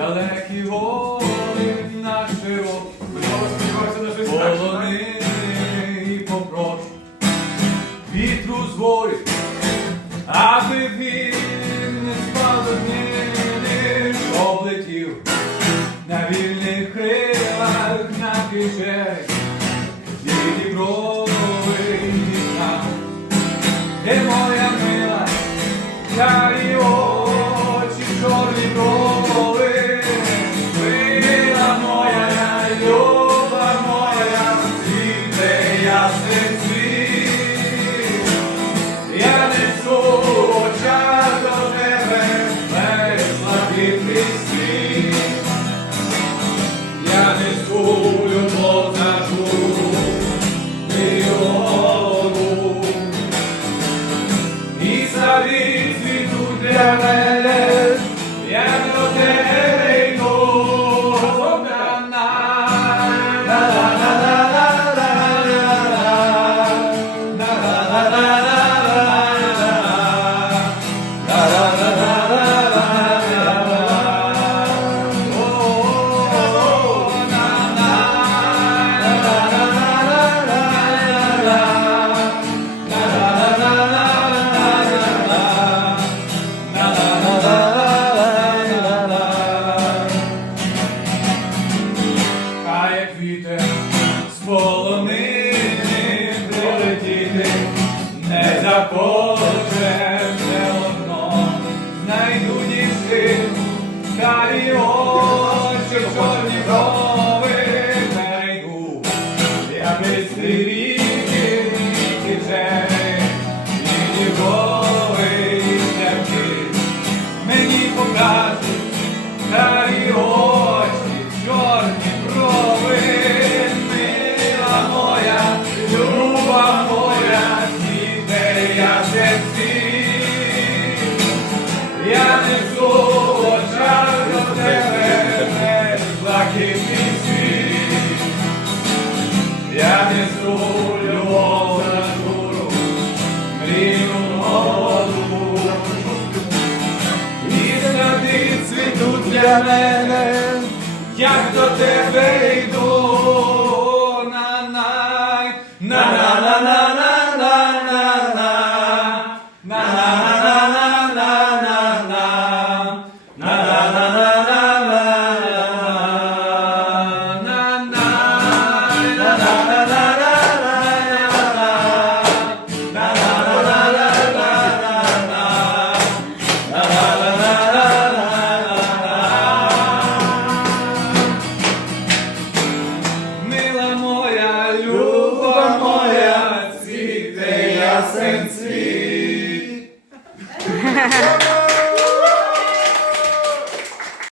далекі гори на широк, так? і попрош, вітру з горі, аби він не спав до зміни, щоб летів на вільних крилах на кишені, зі брови. Де моя мила, Я несу ніжки, карі очі, чорні Я несу любов за натуру, мрію воду. І знади цвітуть для мене, як до тебе йду. На-на, на-на-на-на-на-на-на. На-на-на-на-на-на-на. Мила and speed.